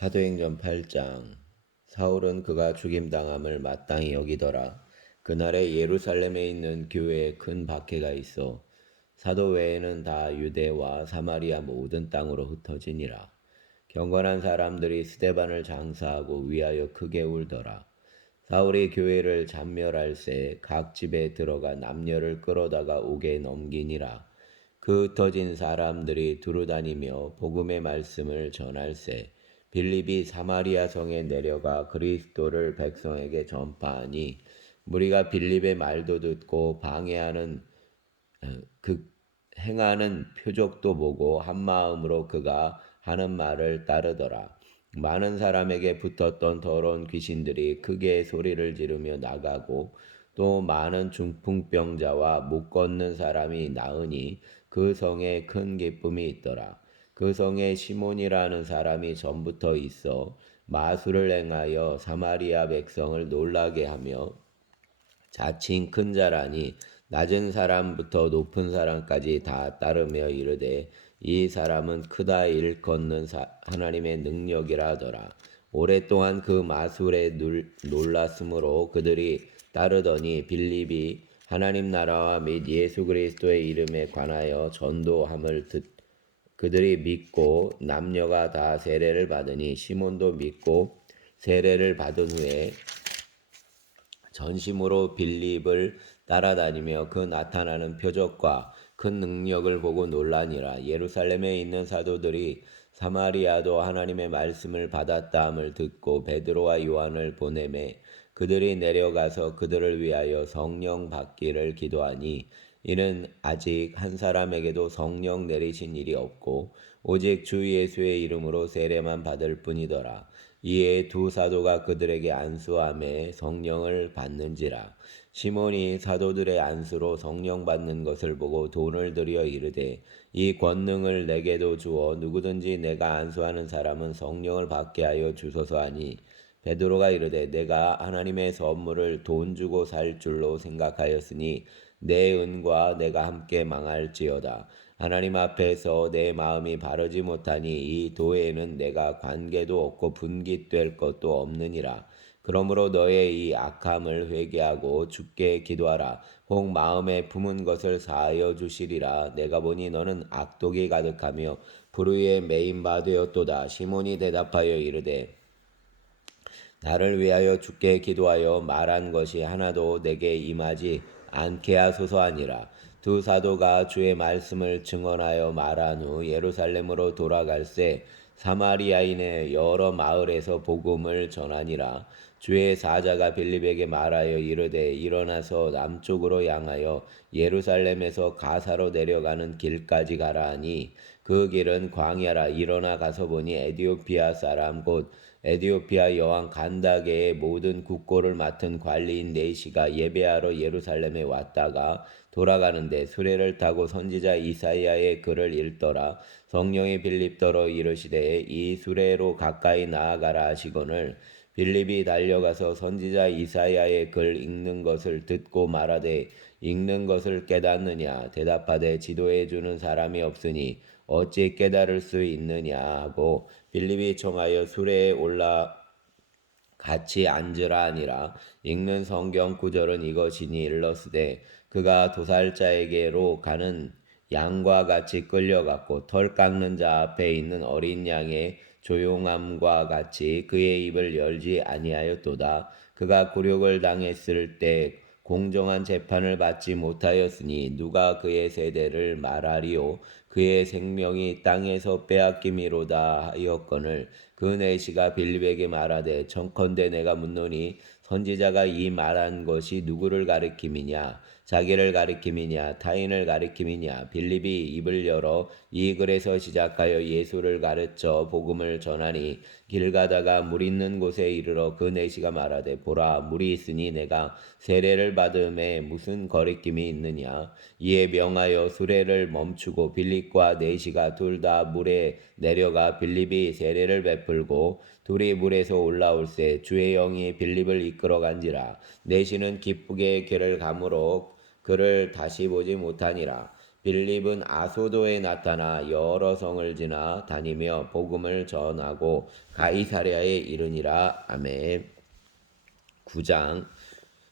사도행전 8장. 사울은 그가 죽임당함을 마땅히 여기더라. 그날에 예루살렘에 있는 교회에 큰 박해가 있어 사도 외에는 다 유대와 사마리아 모든 땅으로 흩어지니라. 경건한 사람들이 스데반을 장사하고 위하여 크게 울더라. 사울이 교회를 잔멸할새 각 집에 들어가 남녀를 끌어다가 옥에 넘기니라. 그 흩어진 사람들이 두루다니며 복음의 말씀을 전할새 빌립이 사마리아 성에 내려가 그리스도를 백성에게 전파하니 무리가 빌립의 말도 듣고 방해하는 그 행하는 표적도 보고 한 마음으로 그가 하는 말을 따르더라. 많은 사람에게 붙었던 더러운 귀신들이 크게 소리를 지르며 나가고 또 많은 중풍병자와 못 걷는 사람이 나으니 그 성에 큰 기쁨이 있더라. 그 성에 시몬이라는 사람이 전부터 있어 마술을 행하여 사마리아 백성을 놀라게 하며 자칭 큰 자라니 낮은 사람부터 높은 사람까지 다 따르며 이르되 이 사람은 크다 일컫는 하나님의 능력이라 하더라. 오랫동안 그 마술에 놀랐으므로 그들이 따르더니 빌립이 하나님 나라와 및 예수 그리스도의 이름에 관하여 전도함을 그들이 믿고 남녀가 다 세례를 받으니 시몬도 믿고 세례를 받은 후에 전심으로 빌립을 따라다니며 그 나타나는 표적과 큰 능력을 보고 놀라니라. 예루살렘에 있는 사도들이 사마리아도 하나님의 말씀을 받았다함을 듣고 베드로와 요한을 보내매 그들이 내려가서 그들을 위하여 성령 받기를 기도하니 이는 아직 한 사람에게도 성령 내리신 일이 없고 오직 주 예수의 이름으로 세례만 받을 뿐이더라. 이에 두 사도가 그들에게 안수함에 성령을 받는지라. 시몬이 사도들의 안수로 성령 받는 것을 보고 돈을 들여 이르되 이 권능을 내게도 주어 누구든지 내가 안수하는 사람은 성령을 받게 하여 주소서 하니 베드로가 이르되 내가 하나님의 선물을 돈 주고 살 줄로 생각하였으니 내 은과 내가 함께 망할지어다. 하나님 앞에서 내 마음이 바르지 못하니 이 도에는 내가 관계도 없고 분깃될 것도 없느니라. 그러므로 너의 이 악함을 회개하고 주께 기도하라. 혹 마음에 품은 것을 사하여 주시리라. 내가 보니 너는 악독이 가득하며 불의에 매인 바 되었도다. 시몬이 대답하여 이르되 나를 위하여 주께 기도하여 말한 것이 하나도 내게 임하지 않게 하소서 하니라. 두 사도가 주의 말씀을 증언하여 말한 후 예루살렘으로 돌아갈새 사마리아인의 여러 마을에서 복음을 전하니라. 주의 사자가 빌립에게 말하여 이르되 일어나서 남쪽으로 향하여 예루살렘에서 가사로 내려가는 길까지 가라 하니 그 길은 광야라. 일어나 가서 보니 에디오피아 사람 곧 에디오피아 여왕 간다게의 모든 국고를 맡은 관리인 네시가 예배하러 예루살렘에 왔다가 돌아가는데 수레를 타고 선지자 이사야의 글을 읽더라. 성령이 빌립더러 이르시되 이 수레로 가까이 나아가라 하시거늘 빌립이 달려가서 선지자 이사야의 글 읽는 것을 듣고 말하되 읽는 것을 깨닫느냐 대답하되 지도해 주는 사람이 없으니 어찌 깨달을 수 있느냐 하고 빌립이 청하여 수레에 올라 같이 앉으라 하니라. 읽는 성경 구절은 이것이니 일러스되 그가 도살자에게로 가는 양과 같이 끌려갔고 털 깎는 자 앞에 있는 어린 양의 조용함과 같이 그의 입을 열지 아니하였도다. 그가 굴욕을 당했을 때 공정한 재판을 받지 못하였으니 누가 그의 세대를 말하리요. 그의 생명이 땅에서 빼앗김이로다 하였거늘 그 내시가 빌립에게 말하되 청컨대 내가 묻노니 선지자가 이 말한 것이 누구를 가리킴이냐 자기를 가리킴이냐 타인을 가리킴이냐 빌립이 입을 열어 이 글에서 시작하여 예수를 가르쳐 복음을 전하니 길 가다가 물 있는 곳에 이르러 그 내시가 말하되 보라 물이 있으니 내가 세례를 받음에 무슨 거리낌이 있느냐 이에 명하여 수레를 멈추고 빌립과 내시가 둘 다 물에 내려가 빌립이 세례를 베풀고 둘이 물에서 올라올새 주의 영이 빌립을 이끌어간지라 내시는 기쁘게 괴를 감으로 그를 다시 보지 못하니라. 빌립은 아소도에 나타나 여러 성을 지나 다니며 복음을 전하고 가이사랴에 이르니라. 아멘. 9장.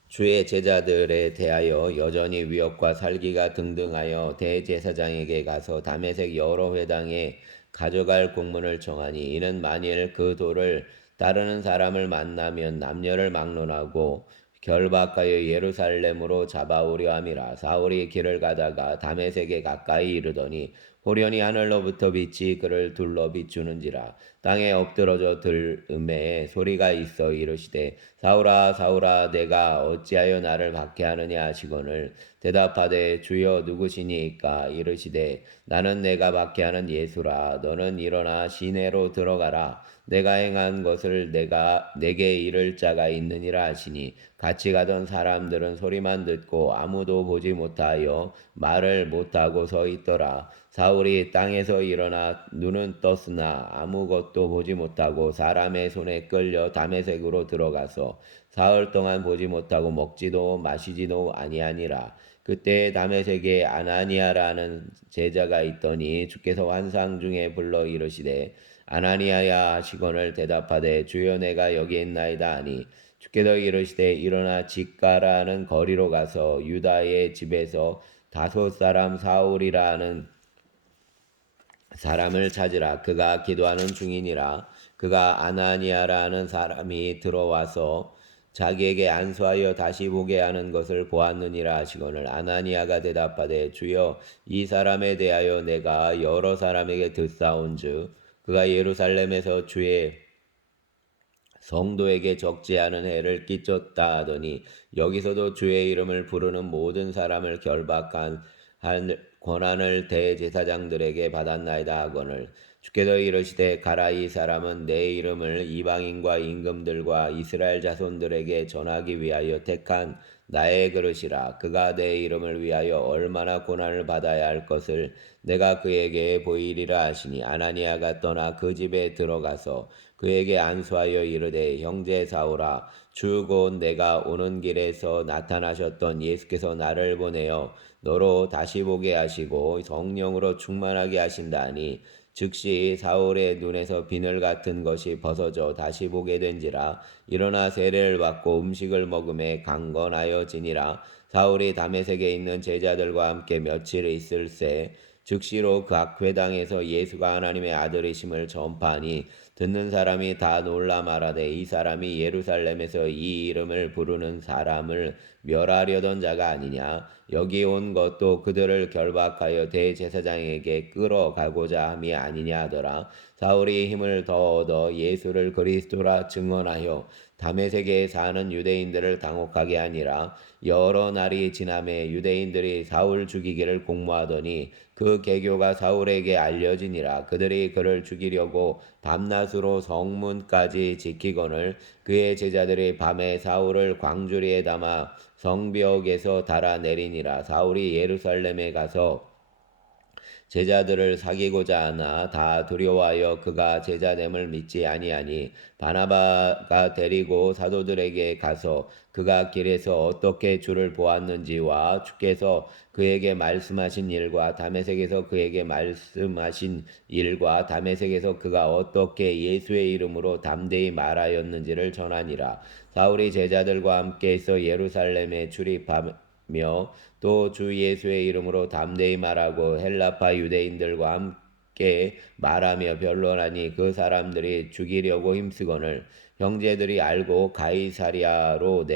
주의 제자들에 대하여 여전히 위협과 살기가 등등하여 대제사장에게 가서 다메섹 여러 회당에 가져갈 공문을 청하니, 이는 만일 그 도를 따르는 사람을 만나면 남녀를 막론하고 결박하여 예루살렘으로 잡아오려 함이라. 사울이 길을 가다가 다메섹에 가까이 이르더니 호련히 하늘로부터 빛이 그를 둘러 비추는지라. 땅에 엎드러져 들음에 소리가 있어 이르시되, 사울아 사울아, 내가 어찌하여 나를 박해하느냐 하시거늘, 대답하되 주여 누구시니이까? 이르시되, 나는 내가 박해하는 예수라. 너는 일어나 시내로 들어가라. 내가 행한 것을 내게 이를 자가 있느니라 하시니, 같이 가던 사람들은 소리만 듣고 아무도 보지 못하여 말을 못하고 서 있더라. 사울이 땅에서 일어나 눈은 떴으나 아무것도 보지 못하고 사람의 손에 끌려 다메섹으로 들어가서 사흘 동안 보지 못하고 먹지도 마시지도 아니하니라. 그때 다메섹에 아나니아라는 제자가 있더니 주께서 환상 중에 불러 이르시되, 아나니아야 하시거늘, 대답하되 주여 내가 여기 있나이다 하니, 주께서 이르시되, 일어나 직가라는 거리로 가서 유다의 집에서 다소 사람 사울이라는 사람을 찾으라. 그가 기도하는 중이니라. 그가 아나니아라는 사람이 들어와서 자기에게 안수하여 다시 보게 하는 것을 보았느니라 하시거늘, 아나니아가 대답하되 주여, 이 사람에 대하여 내가 여러 사람에게 듣사온즉 그가 예루살렘에서 주의 성도에게 적지 않은 해를 끼쳤다 하더니, 여기서도 주의 이름을 부르는 모든 사람을 결박한 권한을 대제사장들에게 받았나이다 하거늘, 주께서 이르시되, 가라. 이 사람은 내 이름을 이방인과 임금들과 이스라엘 자손들에게 전하기 위하여 택한 나의 그릇이라. 그가 내 이름을 위하여 얼마나 고난을 받아야 할 것을 내가 그에게 보이리라 하시니, 아나니아가 떠나 그 집에 들어가서 그에게 안수하여 이르되, 형제 사울아, 주 곧 내가 오는 길에서 나타나셨던 예수께서 나를 보내어 너로 다시 보게 하시고 성령으로 충만하게 하신다니, 즉시 사울의 눈에서 비늘 같은 것이 벗어져 다시 보게 된지라. 일어나 세례를 받고 음식을 먹음에 강건하여지니라. 사울이 다메섹에 있는 제자들과 함께 며칠 있을새 즉시로 각 회당에서 예수가 하나님의 아들이심을 전파하니, 듣는 사람이 다 놀라 말하되, 이 사람이 예루살렘에서 이 이름을 부르는 사람을 멸하려던 자가 아니냐. 여기 온 것도 그들을 결박하여 대제사장에게 끌어가고자 함이 아니냐 하더라. 사울이 힘을 더 얻어 예수를 그리스도라 증언하여 다메섹에 사는 유대인들을 당혹하게 하니라. 여러 날이 지남에 유대인들이 사울 죽이기를 공모하더니 그 계교가 사울에게 알려지니라. 그들이 그를 죽이려고 밤낮으로 성문까지 지키거늘, 그의 제자들이 밤에 사울을 광주리에 담아 성벽에서 달아내리니라. 사울이 예루살렘에 가서 제자들을 사귀고자 하나 다 두려워하여 그가 제자됨을 믿지 아니하니, 바나바가 데리고 사도들에게 가서 그가 길에서 어떻게 주를 보았는지와 주께서 그에게 말씀하신 일과 다메섹에서 그에게 말씀하신 일과 다메섹에서 그가 어떻게 예수의 이름으로 담대히 말하였는지를 전하니라. 사울이 제자들과 함께서 예루살렘에 출입하며 또 주 예수의 이름으로 담대히 말하고 헬라파 유대인들과 함께 말하며 변론하니, 그 사람들이 죽이려고 힘쓰거늘 형제들이 알고 가이사랴로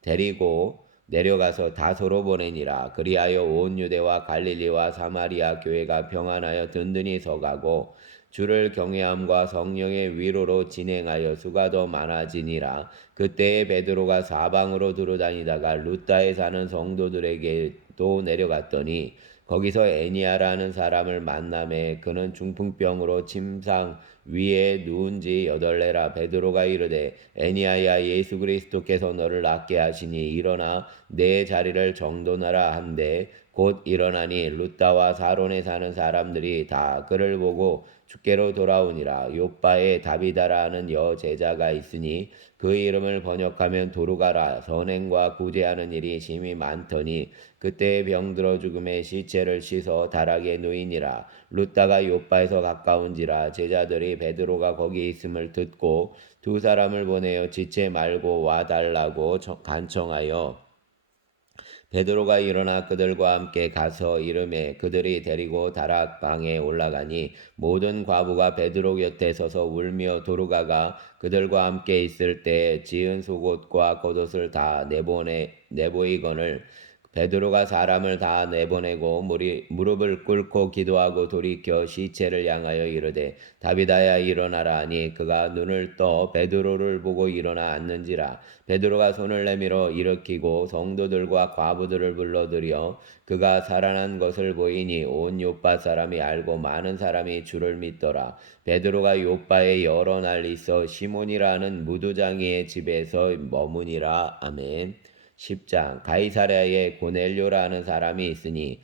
데리고 내려가서 다소로 보내니라. 그리하여 온 유대와 갈릴리와 사마리아 교회가 평안하여 든든히 서가고 주를 경외함과 성령의 위로로 진행하여 수가 더 많아지니라. 그때에 베드로가 사방으로 두루다니다가 루다에 사는 성도들에게도 내려갔더니 거기서 애니아라는 사람을 만나매 그는 중풍병으로 침상 위에 누운지 여덟레라. 베드로가 이르되 애니야야, 예수 그리스도께서 너를 낫게 하시니 일어나 내 자리를 정돈하라 한데 곧 일어나니 루다와 사론에 사는 사람들이 다 그를 보고 주께로 돌아오니라. 요빠에 다비다라 하는 여제자가 있으니 그 이름을 번역하면 도루가라. 선행과 구제하는 일이 심히 많더니 그때 병들어 죽음에 시체를 씻어 다락에 누이니라. 루다가 요빠에서 가까운지라. 제자들이 베드로가 거기 있음을 듣고 두 사람을 보내어 지체 말고 와달라고 간청하여 베드로가 일어나 그들과 함께 가서 이르매 그들이 데리고 다락방에 올라가니 모든 과부가 베드로 곁에 서서 울며 도루가가 그들과 함께 있을 때 지은 속옷과 겉옷을 다 내보이거늘 베드로가 사람을 다 내보내고 무릎을 꿇고 기도하고 돌이켜 시체를 향하여 이르되 다비다야 일어나라 하니 그가 눈을 떠 베드로를 보고 일어나 앉는지라. 베드로가 손을 내밀어 일으키고 성도들과 과부들을 불러들여 그가 살아난 것을 보이니 온 요빠 사람이 알고 많은 사람이 주를 믿더라. 베드로가 요빠에 여러 날 있어 시몬이라 하는 무두장이의 집에서 머무니라. 아멘. 10장. 가이사랴에 고넬료라 하는 사람이 있으니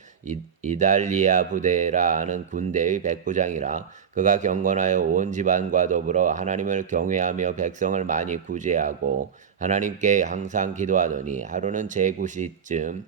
이달리아 부대라 하는 군대의 백부장이라. 그가 경건하여 온 집안과 더불어 하나님을 경외하며 백성을 많이 구제하고 하나님께 항상 기도하더니 하루는 제9시쯤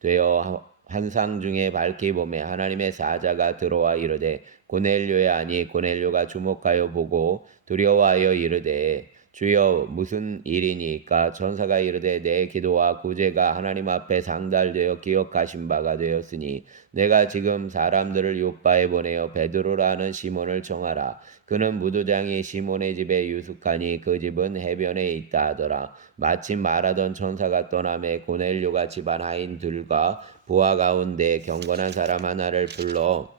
되어 환상 중에 밝히 보매 하나님의 사자가 들어와 이르되 고넬료야 하니 고넬료가 주목하여 보고 두려워하여 이르되 주여 무슨 일이니까. 천사가 이르되 내 기도와 구제가 하나님 앞에 상달되어 기억하신 바가 되었으니 내가 지금 사람들을 요빠에 보내어 베드로라는 시몬을 청하라. 그는 무두장이 시몬의 집에 유숙하니 그 집은 해변에 있다 하더라. 마침 말하던 천사가 떠나매 고넬료가 집안 하인들과 부하 가운데 경건한 사람 하나를 불러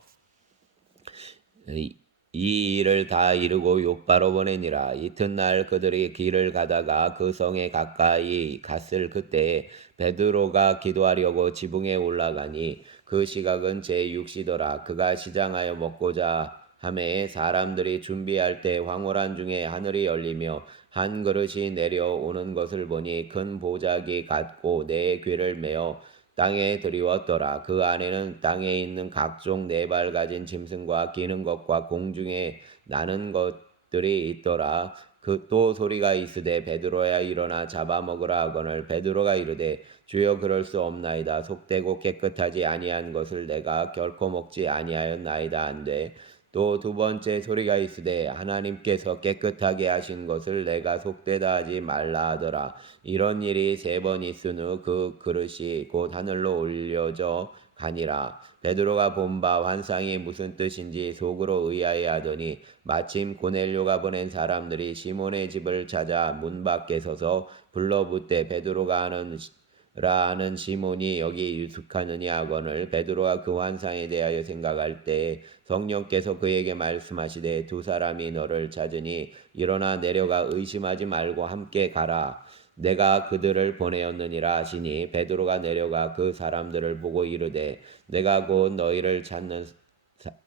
이 일을 다 이루고 요바로 보내니라. 이튿날 그들이 길을 가다가 그 성에 가까이 갔을 그때에 베드로가 기도하려고 지붕에 올라가니 그 시각은 제6시더라. 그가 시장하여 먹고자 하매 사람들이 준비할 때 황홀한 중에 하늘이 열리며 한 그릇이 내려오는 것을 보니 큰 보자기 같고 네 괴를 메어 땅에 들이웠더라. 그 안에는 땅에 있는 각종 네 발 가진 짐승과 기는 것과 공중에 나는 것들이 있더라. 그 또 소리가 있으되 베드로야 일어나 잡아먹으라 하거늘 베드로가 이르되 주여 그럴 수 없나이다. 속되고 깨끗하지 아니한 것을 내가 결코 먹지 아니하였나이다 한데 또 두 번째 소리가 있으되 하나님께서 깨끗하게 하신 것을 내가 속되다 하지 말라 하더라. 이런 일이 3번 있은 후 그 그릇이 곧 하늘로 올려져 가니라. 베드로가 본 바 환상이 무슨 뜻인지 속으로 의아해하더니 마침 고넬료가 보낸 사람들이 시몬의 집을 찾아 문 밖에 서서 불러붙되 베드로가 하는 시몬이 여기 유숙하느냐 하거늘 베드로가 그 환상에 대하여 생각할 때 성령께서 그에게 말씀하시되 두 사람이 너를 찾으니 일어나 내려가 의심하지 말고 함께 가라. 내가 그들을 보내었느니라 하시니 베드로가 내려가 그 사람들을 보고 이르되 내가 곧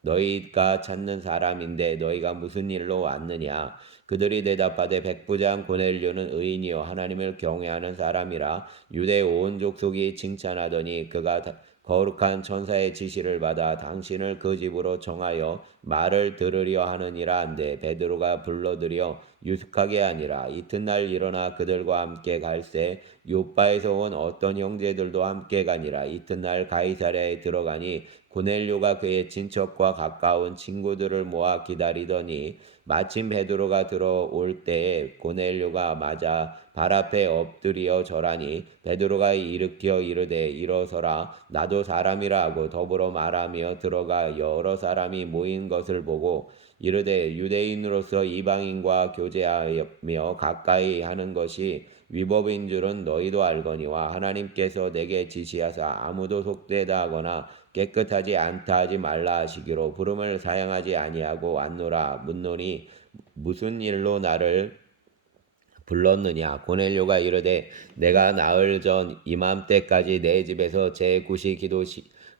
너희가 찾는 사람인데 너희가 무슨 일로 왔느냐. 그들이 대답하되 백부장 고넬료는 의인이요 하나님을 경외하는 사람이라 유대 온 족속이 칭찬하더니 그가 거룩한 천사의 지시를 받아 당신을 그 집으로 청하여 말을 들으려 하느니라 한데 베드로가 불러들여 유숙하게 하니라. 이튿날 일어나 그들과 함께 갈새 요바에서 온 어떤 형제들도 함께 가니라. 이튿날 가이사랴에 들어가니 고넬료가 그의 친척과 가까운 친구들을 모아 기다리더니 마침 베드로가 들어올 때에 고넬료가 맞아 발 앞에 엎드려 절하니 베드로가 일으켜 이르되 일어서라 나도 사람이라 하고 더불어 말하며 들어가 여러 사람이 모인 것을 보고 이르되 유대인으로서 이방인과 교제하며 가까이 하는 것이 위법인 줄은 너희도 알거니와 하나님께서 내게 지시하사 아무도 속되다 하거나 깨끗하지 않다 하지 말라 하시기로 부름을 사양하지 아니하고 왔노라. 묻노니 무슨 일로 나를 불렀느냐. 고넬료가 이르되 내가 나흘 전 이맘때까지 내 집에서 제9시 기도를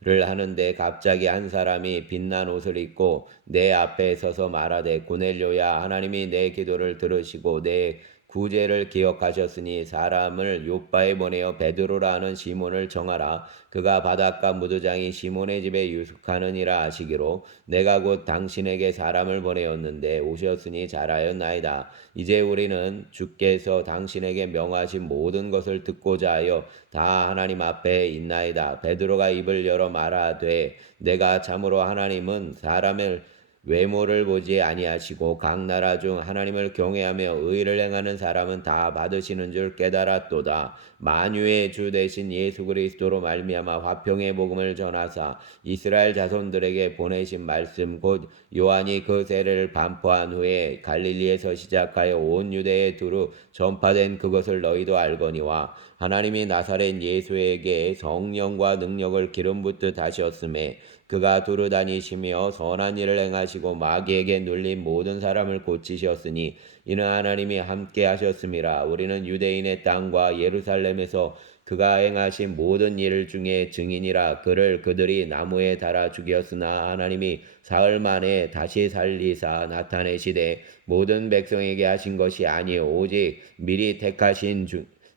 하는데 갑자기 한 사람이 빛난 옷을 입고 내 앞에 서서 말하되 고넬료야 하나님이 내 기도를 들으시고 내 구제를 기억하셨으니 사람을 요바에 보내어 베드로라 하는 시몬을 정하라. 그가 바닷가 무도장이 시몬의 집에 유숙하느니라 하시기로 내가 곧 당신에게 사람을 보내었는데 오셨으니 잘하였나이다. 이제 우리는 주께서 당신에게 명하신 모든 것을 듣고자 하여 다 하나님 앞에 있나이다. 베드로가 입을 열어 말하되 내가 참으로 하나님은 사람을 외모를 보지 아니하시고 각 나라 중 하나님을 경외하며 의를 행하는 사람은 다 받으시는 줄 깨달았도다. 만유의 주 되신 예수 그리스도로 말미암아 화평의 복음을 전하사 이스라엘 자손들에게 보내신 말씀 곧 요한이 그 세례를 반포한 후에 갈릴리에서 시작하여 온 유대에 두루 전파된 그것을 너희도 알거니와 하나님이 나사렛 예수에게 성령과 능력을 기름 붓듯 하셨음에 그가 두루 다니시며 선한 일을 행하시고 마귀에게 눌린 모든 사람을 고치셨으니 이는 하나님이 함께 하셨음이라. 우리는 유대인의 땅과 예루살렘에서 그가 행하신 모든 일 중에 증인이라. 그를 그들이 나무에 달아 죽였으나 하나님이 사흘 만에 다시 살리사 나타내시되 모든 백성에게 하신 것이 아니요 오직 미리 택하신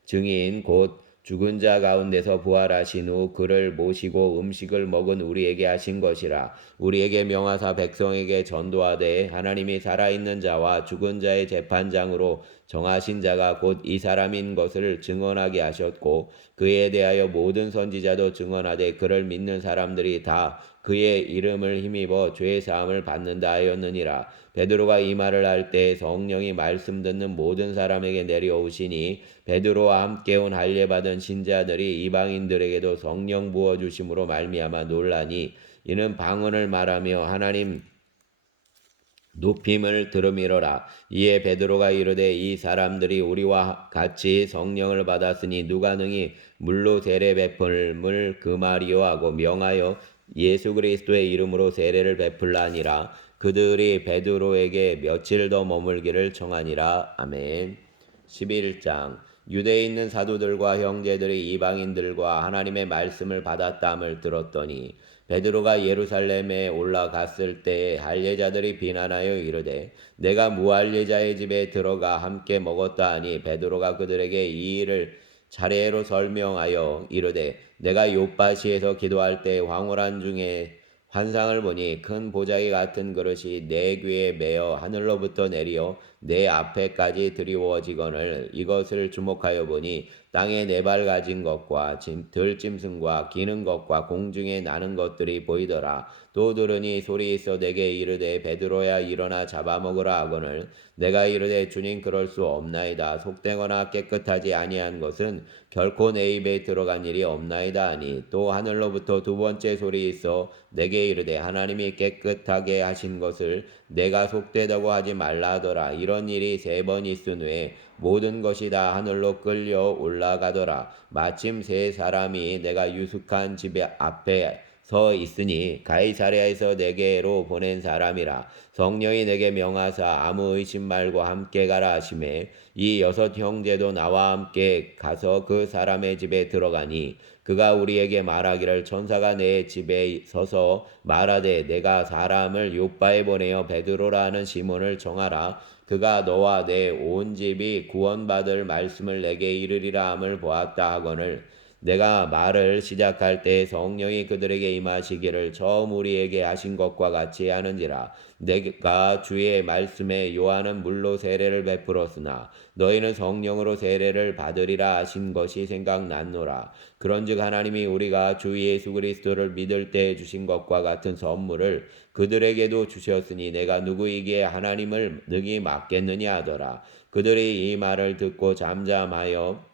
증인 곧 죽은 자 가운데서 부활하신 후 그를 모시고 음식을 먹은 우리에게 하신 것이라. 우리에게 명하사 백성에게 전도하되 하나님이 살아있는 자와 죽은 자의 재판장으로 정하신 자가 곧 이 사람인 것을 증언하게 하셨고 그에 대하여 모든 선지자도 증언하되 그를 믿는 사람들이 다 그의 이름을 힘입어 죄 사함을 받는다 하였느니라. 베드로가 이 말을 할 때 성령이 말씀 듣는 모든 사람에게 내려오시니 베드로와 함께 온 할례 받은 신자들이 이방인들에게도 성령 부어 주심으로 말미암아 놀라니 이는 방언을 말하며 하나님 높임을 들음이로라. 이에 베드로가 이르되 이 사람들이 우리와 같이 성령을 받았으니 누가 능히 물로 세례 베풀을 금하리요 하고 명하여 예수 그리스도의 이름으로 세례를 베풀라니라. 그들이 베드로에게 며칠 더 머물기를 청하니라. 아멘. 11장 유대에 있는 사도들과 형제들이 이방인들과 하나님의 말씀을 받았다함을 들었더니 베드로가 예루살렘에 올라갔을 때에 할례자들이 비난하여 이르되 내가 무할례자의 집에 들어가 함께 먹었다 하니 베드로가 그들에게 이 일을 차례로 설명하여 이르되 내가 요빠시에서 기도할 때 황홀한 중에 환상을 보니 큰 보자기 같은 그릇이 내 귀에 매어 하늘로부터 내려 내 앞에까지 드리워지거늘 이것을 주목하여 보니 땅에 네 발 가진 것과 들짐승과 기는 것과 공중에 나는 것들이 보이더라. 또 들으니 소리 있어 내게 이르되 베드로야 일어나 잡아먹으라 하거늘 내가 이르되 주님 그럴 수 없나이다. 속되거나 깨끗하지 아니한 것은 결코 내 입에 들어간 일이 없나이다 하니 또 하늘로부터 두 번째 소리 있어 내게 이르되 하나님이 깨끗하게 하신 것을 내가 속되다고 하지 말라 하더라. 이런 일이 세 번 있은 후에 모든 것이 다 하늘로 끌려 올라가더라. 마침 세 사람이 내가 유숙한 집 앞에 서 있으니 가이사랴에서 내게로 보낸 사람이라. 성령이 내게 명하사 아무 의심 말고 함께 가라 하시매 이 여섯 형제도 나와 함께 가서 그 사람의 집에 들어가니 그가 우리에게 말하기를 천사가 내 집에 서서 말하되 내가 사람을 요바에 보내어 베드로라 하는 시몬을 정하라. 그가 너와 내 온 집이 구원받을 말씀을 내게 이르리라 함을 보았다 하거늘 내가 말을 시작할 때 성령이 그들에게 임하시기를 처음 우리에게 하신 것과 같이 하는지라. 내가 주의 말씀에 요한은 물로 세례를 베풀었으나 너희는 성령으로 세례를 받으리라 하신 것이 생각났노라. 그런즉 하나님이 우리가 주 예수 그리스도를 믿을 때 주신 것과 같은 선물을 그들에게도 주셨으니 내가 누구에게 하나님을 능히 맡겠느냐 하더라. 그들이 이 말을 듣고 잠잠하여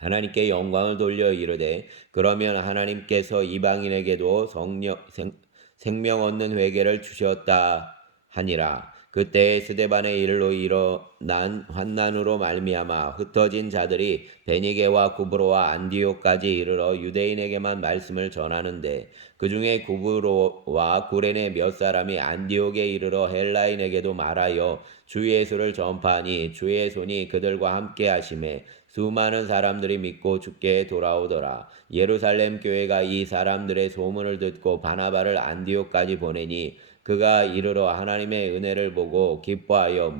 하나님께 영광을 돌려 이르되 그러면 하나님께서 이방인에게도 생명 얻는 회개를 주셨다 하니라. 그때 스데반의 일로 일어난 환난으로 말미암아 흩어진 자들이 베니게와 구브로와 안디옥까지 이르러 유대인에게만 말씀을 전하는데 그 중에 구브로와 구레네 몇 사람이 안디옥에 이르러 헬라인에게도 말하여 주 예수를 전파하니 주의 손이 그들과 함께 하심에 수많은 사람들이 믿고 주께 돌아오더라. 예루살렘 교회가 이 사람들의 소문을 듣고 바나바를 안디옥까지 보내니 그가 이르러 하나님의 은혜를 보고 기뻐하여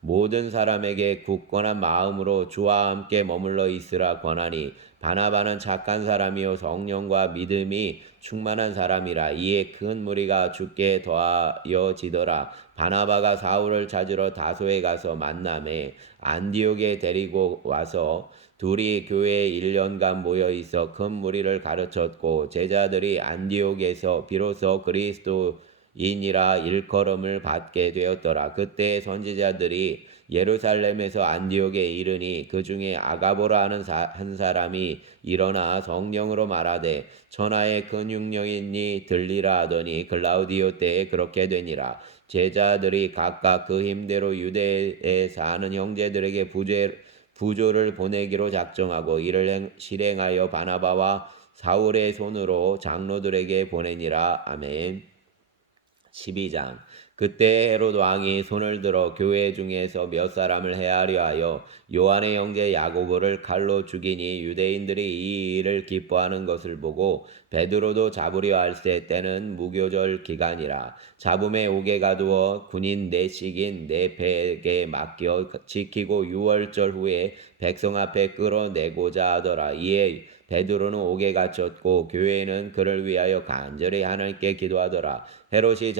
모든 사람에게 굳건한 마음으로 주와 함께 머물러 있으라 권하니 바나바는 착한 사람이요 성령과 믿음이 충만한 사람이라. 이에 큰 무리가 주께 더하여지더라. 바나바가 사울을 찾으러 다소에 가서 만남에 안디옥에 데리고 와서 둘이 교회에 1년간 모여 있어 큰 무리를 가르쳤고 제자들이 안디옥에서 비로소 그리스도인이라 일컬음을 받게 되었더라. 그때 선지자들이 예루살렘에서 안디옥에 이르니 그 중에 아가보라 하는 한 사람이 일어나 성령으로 말하되 천하의 큰 흉령이니 들리라 하더니 글라우디오 때에 그렇게 되니라. 제자들이 각각 그 힘대로 유대에 사는 형제들에게 부조를 보내기로 작정하고 이를 실행하여 바나바와 사울의 손으로 장로들에게 보내니라. 아멘. 12장. 그때 헤롯 왕이 손을 들어 교회 중에서 몇 사람을 해하려 하여 요한의 형제 야고보를 칼로 죽이니 유대인들이 이 일을 기뻐하는 것을 보고 베드로도 잡으려 할세. 때는 무교절 기간이라. 잡음에 옥에 가두어 군인 넷씩인 네팩에 맡겨 지키고 6월절 후에 백성 앞에 끌어내고자 하더라. 이에 베드로는 옥에 갇혔고 교회는 그를 위하여 간절히 하나님께 기도하더라. 헤롯이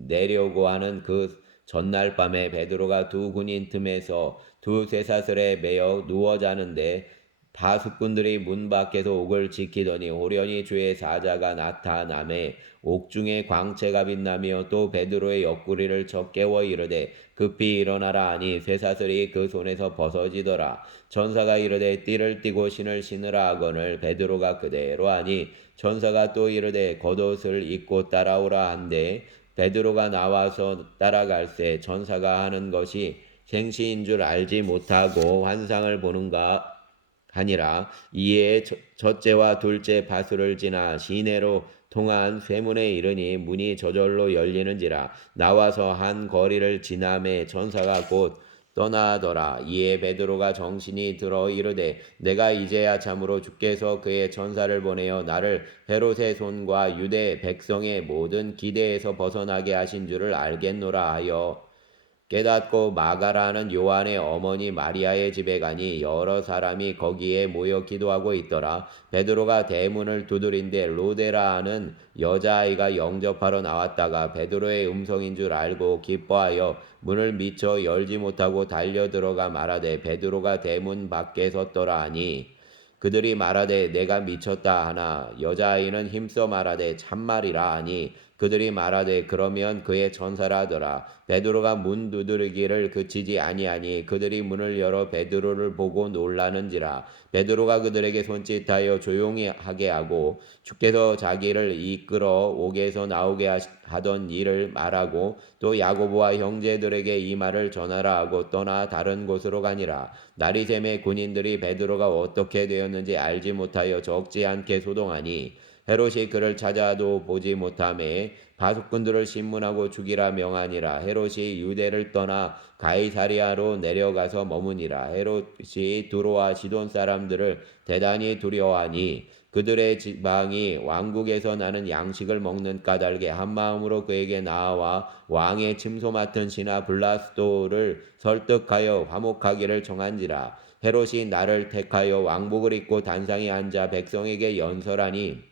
내려고 하는 그 전날 밤에 베드로가 두 군인 틈에서 두 쇠사슬에 매여 누워 자는데 파수꾼들이 문 밖에서 옥을 지키더니 호련히 주의 사자가 나타나매 옥중에 광채가 빛나며 또 베드로의 옆구리를 쳐 깨워 이르되 급히 일어나라 하니 쇠사슬이 그 손에서 벗어지더라. 천사가 이르되 띠를 띠고 신을 신으라 하거늘 베드로가 그대로 하니 천사가 또 이르되 겉옷을 입고 따라오라 한데 베드로가 나와서 따라갈새 천사가 하는 것이 생시인 줄 알지 못하고 환상을 보는가 하니라. 이에 첫째와 둘째 바수를 지나 시내로 통한 쇠문에 이르니 문이 저절로 열리는지라. 나와서 한 거리를 지나매 천사가 곧 떠나더라. 이에 베드로가 정신이 들어 이르되 내가 이제야 참으로 주께서 그의 천사를 보내어 나를 헤롯의 손과 유대 백성의 모든 기대에서 벗어나게 하신 줄을 알겠노라 하여 깨닫고 마가라는 요한의 어머니 마리아의 집에 가니 여러 사람이 거기에 모여 기도하고 있더라. 베드로가 대문을 두드린데 로데라 하는 여자아이가 영접하러 나왔다가 베드로의 음성인 줄 알고 기뻐하여 문을 미처 열지 못하고 달려 들어가 말하되 베드로가 대문 밖에 섰더라 하니 그들이 말하되 내가 미쳤다 하나 여자아이는 힘써 말하되 참말이라 하니 그들이 말하되 그러면 그의 천사라 하더라. 베드로가 문 두드리기를 그치지 아니하니 그들이 문을 열어 베드로를 보고 놀라는지라. 베드로가 그들에게 손짓하여 조용히 하게 하고 주께서 자기를 이끌어 옥에서 나오게 하던 일을 말하고 또 야고보와 형제들에게 이 말을 전하라 하고 떠나 다른 곳으로 가니라. 날이 새매 군인들이 베드로가 어떻게 되었는지 알지 못하여 적지 않게 소동하니 헤롯이 그를 찾아도 보지 못하매 바수꾼들을 신문하고 죽이라 명하니라. 헤롯이 유대를 떠나 가이사리아로 내려가서 머무니라. 헤롯이 두로와 시돈 사람들을 대단히 두려워하니 그들의 지방이 왕국에서 나는 양식을 먹는 까닭에 한마음으로 그에게 나아와 왕의 침소 맡은 신하 블라스도를 설득하여 화목하기를 청한지라. 헤롯이 나를 택하여 왕복을 입고 단상에 앉아 백성에게 연설하니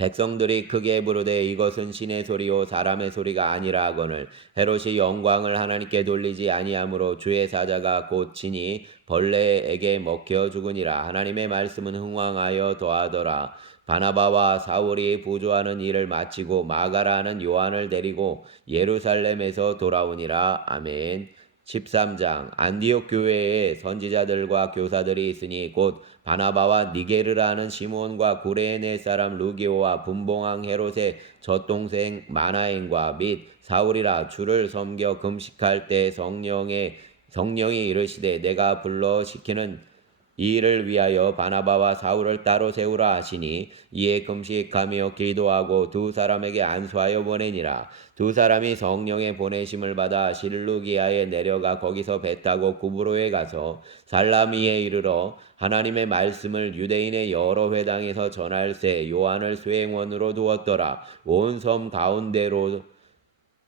백성들이 크게 부르되 이것은 신의 소리요 사람의 소리가 아니라 하거늘 헤롯이 영광을 하나님께 돌리지 아니하므로 주의 사자가 곧 친히 벌레에게 먹혀 죽으니라. 하나님의 말씀은 흥왕하여 더하더라. 바나바와 사울이 부조하는 일을 마치고 마가라는 요한을 데리고 예루살렘에서 돌아오니라. 아멘. 13장 안디옥 교회에 선지자들과 교사들이 있으니 곧 바나바와 니게르라는 시몬과 구레네 사람 루기오와 분봉왕 헤롯의 젖동생 마나엔과 및 사울이라. 주를 섬겨 금식할 때 성령이 이르시되 내가 불러 시키는 이 일을 위하여 바나바와 사울을 따로 세우라 하시니 이에 금식하며 기도하고 두 사람에게 안수하여 보내니라. 두 사람이 성령의 보내심을 받아 실루기아에 내려가 거기서 배 타고 구브로에 가서 살라미에 이르러 하나님의 말씀을 유대인의 여러 회당에서 전할새 요한을 수행원으로 두었더라. 온 섬 가운데로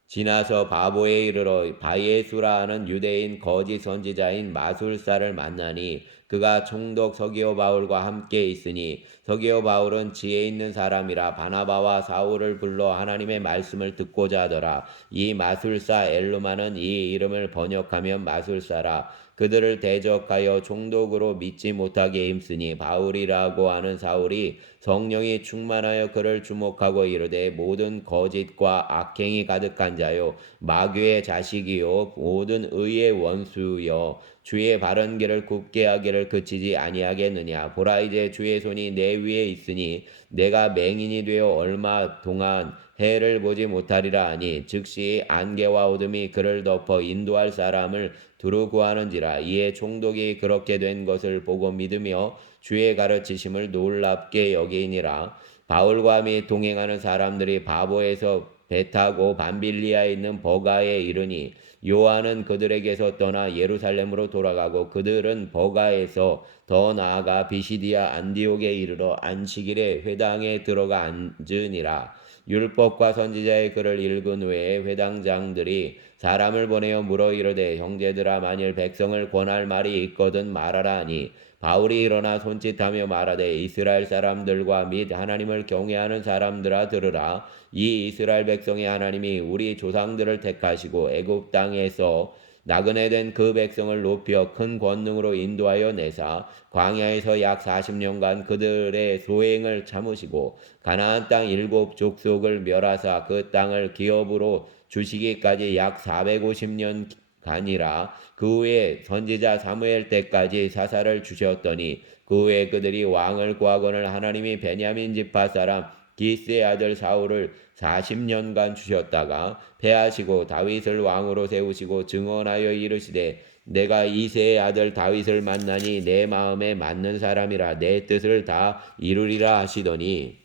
지나서 바보에 이르러 바예수라 하는 유대인 거짓 선지자인 마술사를 만나니 그가 총독 서기오 바울과 함께 있으니 서기오 바울은 지혜 있는 사람이라 바나바와 사울을 불러 하나님의 말씀을 듣고자 하더라. 이 마술사 엘루마는 이 이름을 번역하면 마술사라. 그들을 대적하여 총독으로 믿지 못하게 힘쓰니 바울이라고 하는 사울이 성령이 충만하여 그를 주목하고 이르되 모든 거짓과 악행이 가득한 자요 마귀의 자식이요 모든 의의 원수여 주의 바른 길을 굽게 하기를 그치지 아니하겠느냐. 보라 이제 주의 손이 내 위에 있으니 내가 맹인이 되어 얼마 동안 해를 보지 못하리라 하니 즉시 안개와 어둠이 그를 덮어 인도할 사람을 두루 구하는지라. 이에 총독이 그렇게 된 것을 보고 믿으며 주의 가르치심을 놀랍게 여기니라. 바울과 및 동행하는 사람들이 바보에서 배 타고 밤빌리아에 있는 버가에 이르니 요한은 그들에게서 떠나 예루살렘으로 돌아가고 그들은 버가에서 더 나아가 비시디아 안디옥에 이르러 안식일에 회당에 들어가 앉으니라. 율법과 선지자의 글을 읽은 후에 회당장들이 사람을 보내어 물어 이르되 형제들아 만일 백성을 권할 말이 있거든 말하라 하니 바울이 일어나 손짓하며 말하되 이스라엘 사람들과 및 하나님을 경외하는 사람들아 들으라. 이 이스라엘 백성의 하나님이 우리 조상들을 택하시고 애굽 땅에서 나그네 된 그 백성을 높여 큰 권능으로 인도하여 내사 광야에서 약 40년간 그들의 소행을 참으시고 가나안 땅 7족속을 멸하사 그 땅을 기업으로 주시기까지 약 450년간이라. 그 후에 선지자 사무엘 때까지 사사를 주셨더니 그 후에 그들이 왕을 구하거늘 하나님이 베냐민 지파 사람 기스의 아들 사울을 40년간 주셨다가 패하시고 다윗을 왕으로 세우시고 증언하여 이르시되 내가 이새의 아들 다윗을 만나니 내 마음에 맞는 사람이라 내 뜻을 다 이루리라 하시더니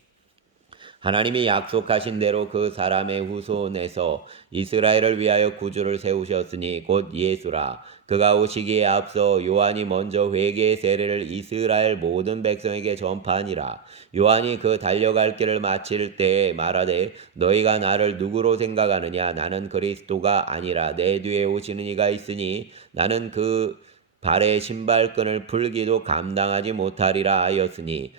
하나님이 약속하신 대로 그 사람의 후손에서 이스라엘을 위하여 구주를 세우셨으니 곧 예수라. 그가 오시기에 앞서 요한이 먼저 회개의 세례를 이스라엘 모든 백성에게 전파하니라. 요한이 그 달려갈 길을 마칠 때에 말하되 너희가 나를 누구로 생각하느냐. 나는 그리스도가 아니라 내 뒤에 오시는 이가 있으니 나는 그 발의 신발끈을 풀기도 감당하지 못하리라 하였으니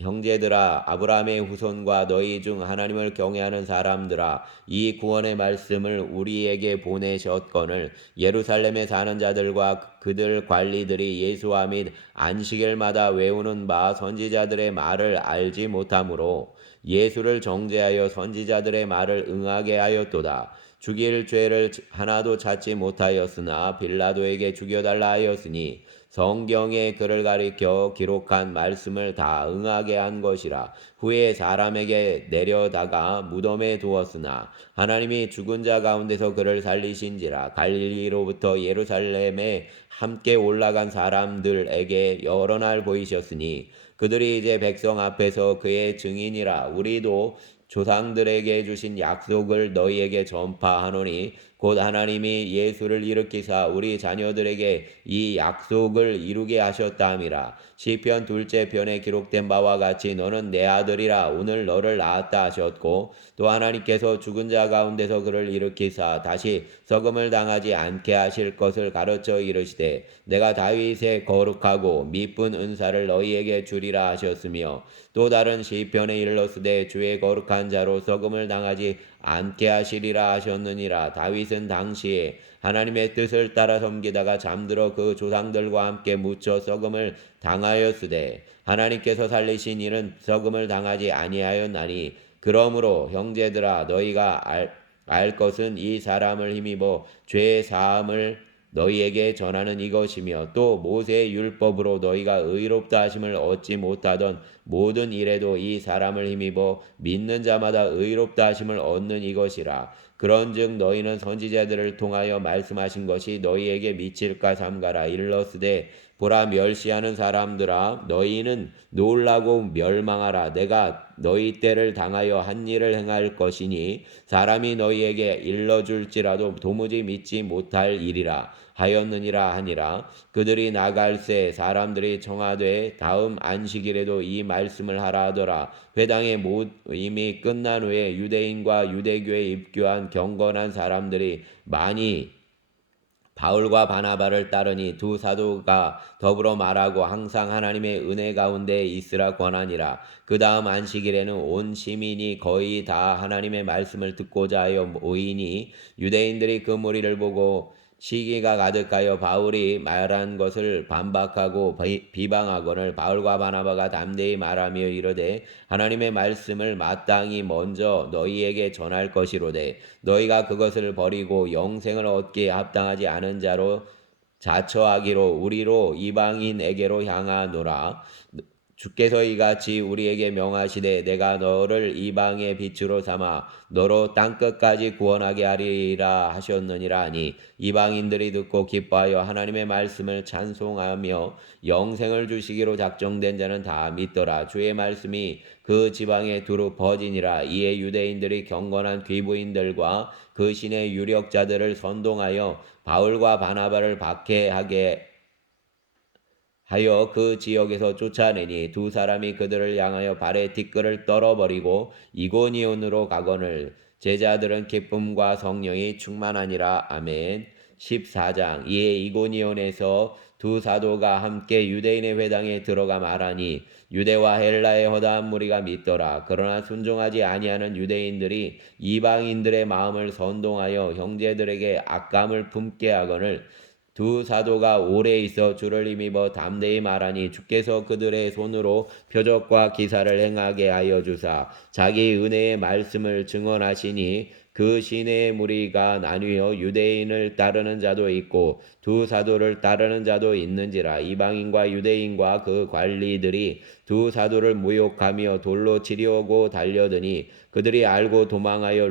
형제들아 아브라함의 후손과 너희 중 하나님을 경외하는 사람들아 이 구원의 말씀을 우리에게 보내셨거늘 예루살렘에 사는 자들과 그들 관리들이 예수와 및 안식일마다 외우는 바 선지자들의 말을 알지 못하므로 예수를 정죄하여 선지자들의 말을 응하게 하였도다. 죽일 죄를 하나도 찾지 못하였으나 빌라도에게 죽여달라 하였으니 성경에 그를 가리켜 기록한 말씀을 다 응하게 한 것이라. 후에 사람에게 내려다가 무덤에 두었으나 하나님이 죽은 자 가운데서 그를 살리신지라. 갈릴리로부터 예루살렘에 함께 올라간 사람들에게 여러 날 보이셨으니 그들이 이제 백성 앞에서 그의 증인이라. 우리도 조상들에게 주신 약속을 너희에게 전파하노니 곧 하나님이 예수를 일으키사 우리 자녀들에게 이 약속을 이루게 하셨다 함이라. 시편 2째 편에 기록된 바와 같이 너는 내 아들이라 오늘 너를 낳았다 하셨고 또 하나님께서 죽은 자 가운데서 그를 일으키사 다시 썩음을 당하지 않게 하실 것을 가르쳐 이르시되 내가 다윗의 거룩하고 미쁜 은사를 너희에게 주리라 하셨으며 또 다른 시편에 일렀으되 주의 거룩한 자로 썩음을 당하지 않게 하시리라 하셨느니라. 다윗은 당시에 하나님의 뜻을 따라 섬기다가 잠들어 그 조상들과 함께 묻혀 썩음을 당하였으되 하나님께서 살리신 이는 썩음을 당하지 아니하였나니 그러므로 형제들아 너희가 알 것은 이 사람을 힘입어 죄 사함을 너희에게 전하는 이것이며 또 모세의 율법으로 너희가 의롭다 하심을 얻지 못하던 모든 일에도 이 사람을 힘입어 믿는 자마다 의롭다 하심을 얻는 이것이라. 그런즉 너희는 선지자들을 통하여 말씀하신 것이 너희에게 미칠까 삼가라. 일러스되 보라, 멸시하는 사람들아, 너희는 놀라고 멸망하라. 내가 너희 때를 당하여 한 일을 행할 것이니 사람이 너희에게 일러줄지라도 도무지 믿지 못할 일이라 하였느니라 하니라. 그들이 나갈새 사람들이 청하되 다음 안식일에도 이 말씀을 하라 하더라. 회당의 모임이 끝난 후에 유대인과 유대교에 입교한 경건한 사람들이 많이 바울과 바나바를 따르니 두 사도가 더불어 말하고 항상 하나님의 은혜 가운데 있으라 권하니라. 그 다음 안식일에는 온 시민이 거의 다 하나님의 말씀을 듣고자 하여 모이니 유대인들이 그 무리를 보고 시기가 가득하여 바울이 말한 것을 반박하고 비방하거늘 바울과 바나바가 담대히 말하며 이르되 하나님의 말씀을 마땅히 먼저 너희에게 전할 것이로되 너희가 그것을 버리고 영생을 얻기에 합당하지 않은 자로 자처하기로 우리로 이방인에게로 향하노라. 주께서 이같이 우리에게 명하시되 내가 너를 이방의 빛으로 삼아 너로 땅끝까지 구원하게 하리라 하셨느니라 하니 이방인들이 듣고 기뻐하여 하나님의 말씀을 찬송하며 영생을 주시기로 작정된 자는 다 믿더라. 주의 말씀이 그 지방에 두루 퍼지니라. 이에 유대인들이 경건한 귀부인들과 그 신의 유력자들을 선동하여 바울과 바나바를 박해하게 하여 그 지역에서 쫓아내니 두 사람이 그들을 향하여 발에 티끌을 떨어버리고 이고니온으로 가거늘 제자들은 기쁨과 성령이 충만하니라. 아멘. 14장. 이에 이고니온에서 두 사도가 함께 유대인의 회당에 들어가 말하니 유대와 헬라의 허다한 무리가 믿더라. 그러나 순종하지 아니하는 유대인들이 이방인들의 마음을 선동하여 형제들에게 악감을 품게 하거늘 두 사도가 오래 있어 주를 힘입어 담대히 말하니 주께서 그들의 손으로 표적과 기사를 행하게 하여 주사 자기 은혜의 말씀을 증언하시니 그 시내의 무리가 나뉘어 유대인을 따르는 자도 있고 두 사도를 따르는 자도 있는지라. 이방인과 유대인과 그 관리들이 두 사도를 모욕하며 돌로 치려고 달려드니 그들이 알고 도망하여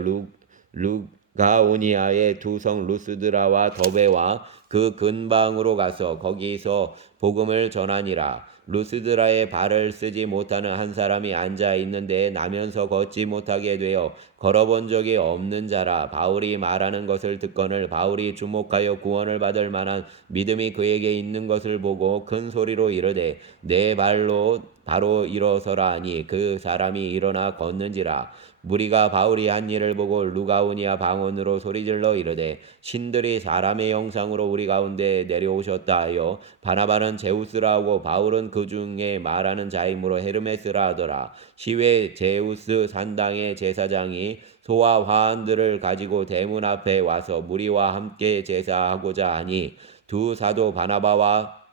루가오니아의 두 성 루스드라와 더베와 그 근방으로 가서 거기서 복음을 전하니라. 루스드라에 발을 쓰지 못하는 한 사람이 앉아 있는데 나면서 걷지 못하게 되어 걸어본 적이 없는 자라. 바울이 말하는 것을 듣거늘 바울이 주목하여 구원을 받을 만한 믿음이 그에게 있는 것을 보고 큰 소리로 이르되 내 발로 바로 일어서라 하니 그 사람이 일어나 걷는지라. 무리가 바울이 한 일을 보고 루가오니아 방언으로 소리질러 이르되 신들이 사람의 형상으로 우리 가운데 내려오셨다 하여 바나바는 제우스라 하고 바울은 그 중에 말하는 자이므로 헤르메스라 하더라. 시외 제우스 산당의 제사장이 소와 화환들을 가지고 대문 앞에 와서 무리와 함께 제사하고자 하니 두 사도 바나바와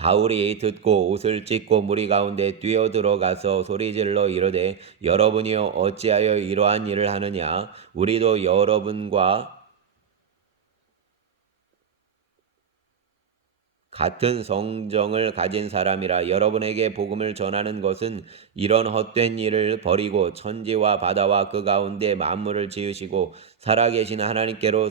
바울이 듣고 옷을 찢고 무리 가운데 뛰어들어가서 소리질러 이르되 여러분이여 어찌하여 이러한 일을 하느냐. 우리도 여러분과 같은 성정을 가진 사람이라. 여러분에게 복음을 전하는 것은 이런 헛된 일을 버리고 천지와 바다와 그 가운데 만물을 지으시고 살아계신 하나님께로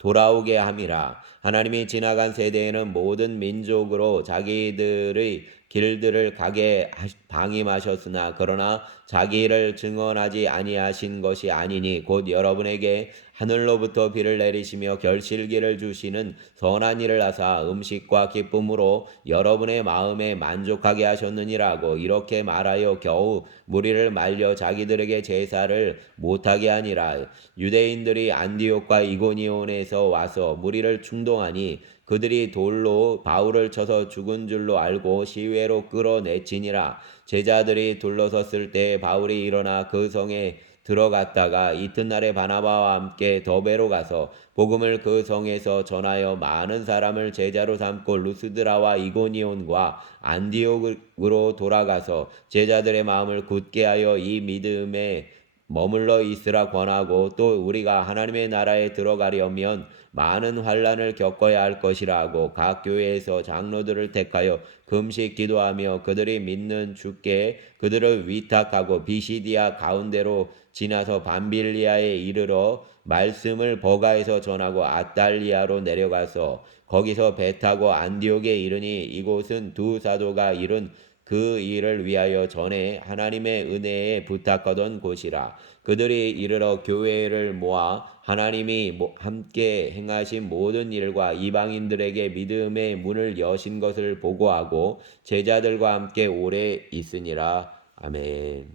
돌아오게 함이라. 하나님이 지나간 세대에는 모든 민족으로 자기들의 길들을 가게 방임하셨으나 그러나 자기 일을 증언하지 아니하신 것이 아니니 곧 여러분에게 하늘로부터 비를 내리시며 결실기를 주시는 선한 일을 하사 음식과 기쁨으로 여러분의 마음에 만족하게 하셨느니라고 이렇게 말하여 겨우 무리를 말려 자기들에게 제사를 못하게 하니라. 유대인들이 안디옥과 이고니온에서 와서 무리를 충동하니 그들이 돌로 바울을 쳐서 죽은 줄로 알고 시외로 끌어내치니라. 제자들이 둘러섰을 때 바울이 일어나 그 성에 들어갔다가 이튿날에 바나바와 함께 더베로 가서 복음을 그 성에서 전하여 많은 사람을 제자로 삼고 루스드라와 이고니온과 안디옥으로 돌아가서 제자들의 마음을 굳게 하여 이 믿음에 머물러 있으라 권하고 또 우리가 하나님의 나라에 들어가려면 많은 환난을 겪어야 할 것이라 하고 각 교회에서 장로들을 택하여 금식 기도하며 그들이 믿는 주께 그들을 위탁하고 비시디아 가운데로 지나서 밤빌리아에 이르러 말씀을 버가에서 전하고 아달리아로 내려가서 거기서 배 타고 안디옥에 이르니 이곳은 두 사도가 이룬 그 일을 위하여 전에 하나님의 은혜에 부탁하던 곳이라. 그들이 이르러 교회를 모아 하나님이 함께 행하신 모든 일과 이방인들에게 믿음의 문을 여신 것을 보고하고 제자들과 함께 오래 있으니라. 아멘.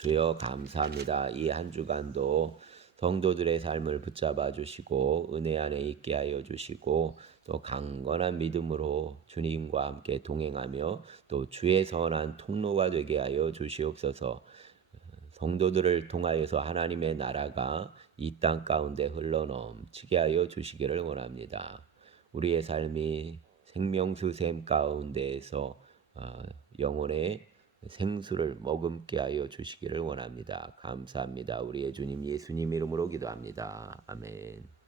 주여 감사합니다. 이 한 주간도 성도들의 삶을 붙잡아 주시고 은혜 안에 있게 하여 주시고 또 강건한 믿음으로 주님과 함께 동행하며 또 주의 선한 통로가 되게 하여 주시옵소서. 성도들을 통하여서 하나님의 나라가 이 땅 가운데 흘러넘치게 하여 주시기를 원합니다. 우리의 삶이 생명수 샘 가운데에서 영혼의 생수를 머금게 하여 주시기를 원합니다. 감사합니다. 우리의 주님 예수님 이름으로 기도합니다. 아멘.